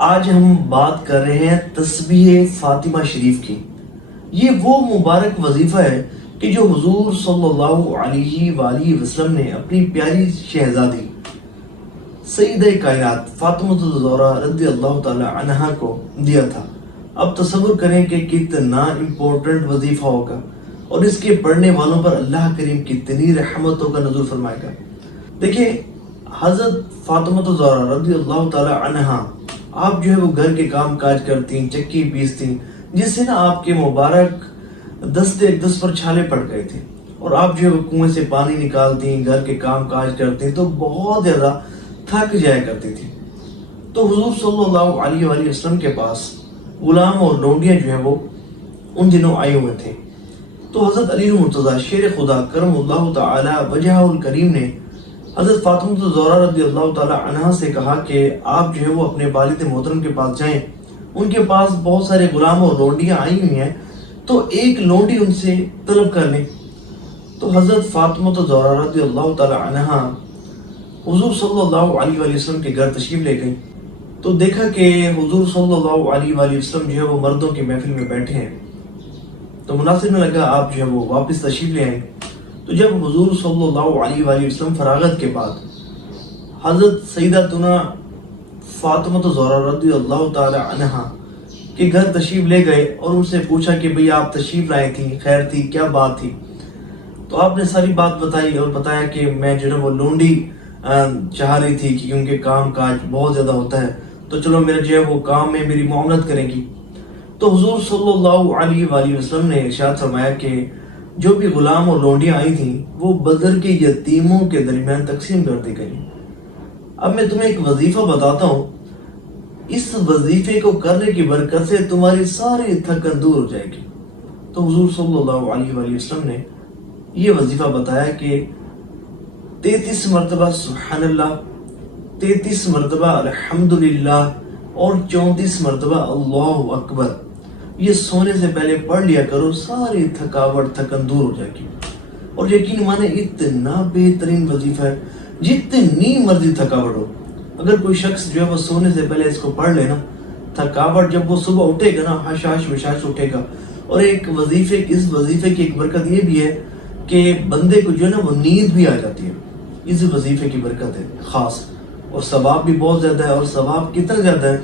آج ہم بات کر رہے ہیں تسبیح فاطمہ شریف کی۔ یہ وہ مبارک وظیفہ ہے کہ جو حضور صلی اللہ علیہ وآلہ وسلم نے اپنی پیاری شہزادی سیدہ کائنات فاطمہ الزہرا رضی اللہ تعالی عنہا کو دیا تھا۔ اب تصور کریں کہ کتنا امپورٹنٹ وظیفہ ہوگا اور اس کے پڑھنے والوں پر اللہ کریم کتنی رحمتوں کا نزول فرمائے گا۔ دیکھیں، حضرت فاطمہ الزہرا رضی اللہ تعالی عنہا، آپ جو ہے وہ گھر کے کام کاج کرتی، چکی پیستی، جس سے نا آپ کے مبارک دس پر چھالے پڑ گئے تھے، اور آپ جو ہے وہ کنویں سے پانی نکالتی، گھر کے کام کاج کرتی تو بہت زیادہ تھک جایا کرتی تھی۔ تو حضور صلی اللہ علیہ وآلہ وسلم کے پاس غلام اور لونڈیاں جو ہیں وہ ان دنوں آئے ہوئے تھے۔ تو حضرت علی مرتضیٰ شیر خدا کرم اللہ تعالی وجہہ الکریم نے حضرت فاطمہ الزہرا رضی اللہ تعالی عنہا سے کہا کہ آپ جو ہے وہ اپنے والد محترم کے پاس جائیں، ان کے پاس بہت سارے غلام اور لونڈیاں آئی ہوئی ہیں، تو ایک لونڈی ان سے طلب کر لیں۔ تو حضرت فاطمہ الزہرا رضی اللہ تعالی عنہا حضور صلی اللہ علیہ وآلہ وسلم کے گھر تشریف لے گئی، تو دیکھا کہ حضور صلی اللہ علیہ وآلہ وسلم جو ہے وہ مردوں کی محفل میں بیٹھے ہیں، تو مناسب میں لگا آپ جو ہے وہ واپس تشریف لے آئیں۔ تو جب حضور صلی اللہ علیہ وآلہ وسلم فراغت کے بعد حضرت سیدتنا فاطمہ الزہرا رضی اللہ تعالی عنہا کے گھر تشریف لے گئے اور ان سے پوچھا کہ بھئی آپ تشریف لائے تھی، خیر تھی، کیا بات تھی؟ تو آپ نے ساری بات بتائی اور بتایا کہ میں جو ہے وہ لونڈی چاہ رہی تھی کہ ان کے کام کاج بہت زیادہ ہوتا ہے، تو چلو میرا جو ہے وہ کام میں میری معاملت کریں گی۔ تو حضور صلی اللہ علیہ وآلہ وسلم نے ارشاد فرمایا کہ جو بھی غلام اور لونڈیاں آئی تھیں وہ بدر کے یتیموں کے درمیان تقسیم کر دی گئی۔ اب میں تمہیں ایک وظیفہ بتاتا ہوں، اس وظیفے کو کرنے کی برکت سے تمہاری ساری تھکن دور ہو جائے گی۔ تو حضور صلی اللہ علیہ وآلہ وسلم نے یہ وظیفہ بتایا کہ 33 مرتبہ سبحان اللہ، 33 مرتبہ الحمدللہ اور 34 مرتبہ اللہ اکبر، یہ سونے سے پہلے پڑھ لیا کرو، ساری تھکاوٹ تھکن دور ہو جائے گی۔ اور یقین مانے اتنا بہترین وظیفہ ہے، جتنی مرضی تھکاوٹ ہو، اگر کوئی شخص جو ہے وہ سونے سے پہلے اس کو پڑھ لے نا، تھکاوٹ جب وہ صبح اٹھے گا نا، حشاش وشاش اٹھے گا۔ اور ایک وظیفے اس وظیفے کی ایک برکت یہ بھی ہے کہ بندے کو جو ہے نا وہ نیند بھی آ جاتی ہے، اس وظیفے کی برکت ہے خاص، اور ثواب بھی بہت زیادہ ہے۔ اور ثواب کتنا زیادہ ہے؟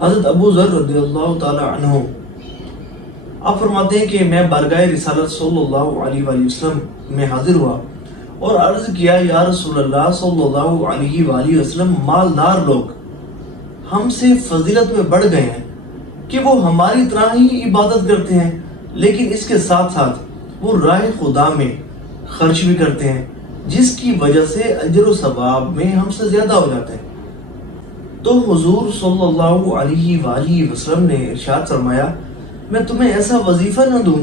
حضرت ابو ذر رضی اللہ تعالی عنہ آپ فرماتے ہیں کہ میں بارگاہ رسالت صلی اللہ علیہ وآلہ وسلم میں حاضر ہوا اور عرض کیا، یا رسول اللہ صلی اللہ علیہ وآلہ وسلم، مالدار لوگ ہم سے فضیلت میں بڑھ گئے ہیں کہ وہ ہماری طرح ہی عبادت کرتے ہیں، لیکن اس کے ساتھ ساتھ وہ راہ خدا میں خرچ بھی کرتے ہیں، جس کی وجہ سے اجر و ثواب میں ہم سے زیادہ ہو جاتے ہیں۔ تو حضور صلی اللہ علیہ وآلہ وسلم نے ارشاد فرمایا، میں تمہیں ایسا وظیفہ نہ دوں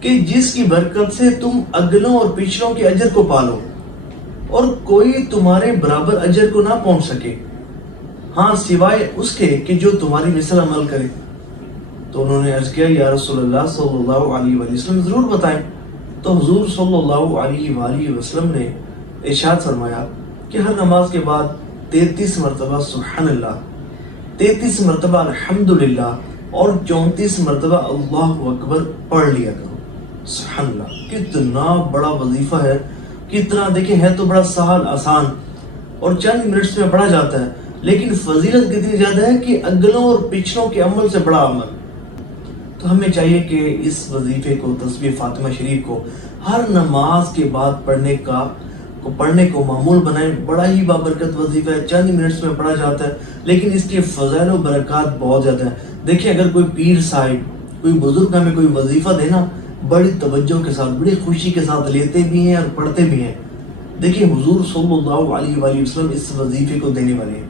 کہ جس کی برکت سے تم اگلوں اور پچھلوں کے اجر کو پالو اور کوئی تمہارے برابر اجر کو نہ پہنچ سکے، ہاں سوائے اس کے کہ جو تمہاری مثل عمل کرے۔ تو انہوں نے عرض کیا، یا رسول اللہ صلی اللہ علیہ وآلہ وسلم ضرور بتائیں۔ تو حضور صلی اللہ علیہ وآلہ وسلم نے ارشاد فرمایا کہ ہر نماز کے بعد 33 مرتبہ سبحان اللہ، 33 مرتبہ الحمدللہ اور 34 مرتبہ اللہ اکبر پڑھ لیا کرو۔ سبحان اللہ، کتنا بڑا وظیفہ ہے، کتنا، دیکھیں ہے تو بڑا سہل آسان اور چند منٹس میں پڑھا جاتا ہے، لیکن فضیلت کتنی زیادہ ہے کہ اگلوں اور پچھلوں کے عمل سے بڑا عمل۔ تو ہمیں چاہیے کہ اس وظیفے کو، تسبیح فاطمہ شریف کو ہر نماز کے بعد پڑھنے کو معمول بنائیں۔ بڑا ہی بابرکت وظیفہ ہے، چند منٹس میں پڑھا جاتا ہے، لیکن اس کے فضائل و برکات بہت زیادہ ہیں۔ دیکھیں، اگر کوئی پیر صاحب، کوئی بزرگ ہمیں کوئی وظیفہ دینا، بڑی توجہ کے ساتھ، بڑی خوشی کے ساتھ لیتے بھی ہیں اور پڑھتے بھی ہیں۔ دیکھیں، حضور صلی اللہ علیہ وآلہ وسلم اس وظیفے کو دینے والے ہیں،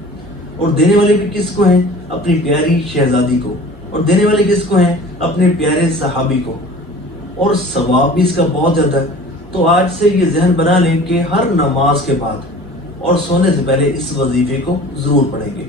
اور دینے والے بھی کس کو ہیں؟ اپنی پیاری شہزادی کو، اور دینے والے کس کو ہیں؟ اپنے پیارے صحابی کو، اور ثواب بھی اس کا بہت زیادہ ہے۔ تو آج سے یہ ذہن بنا لیں کہ ہر نماز کے بعد اور سونے سے پہلے اس وظیفے کو ضرور پڑھیں گے۔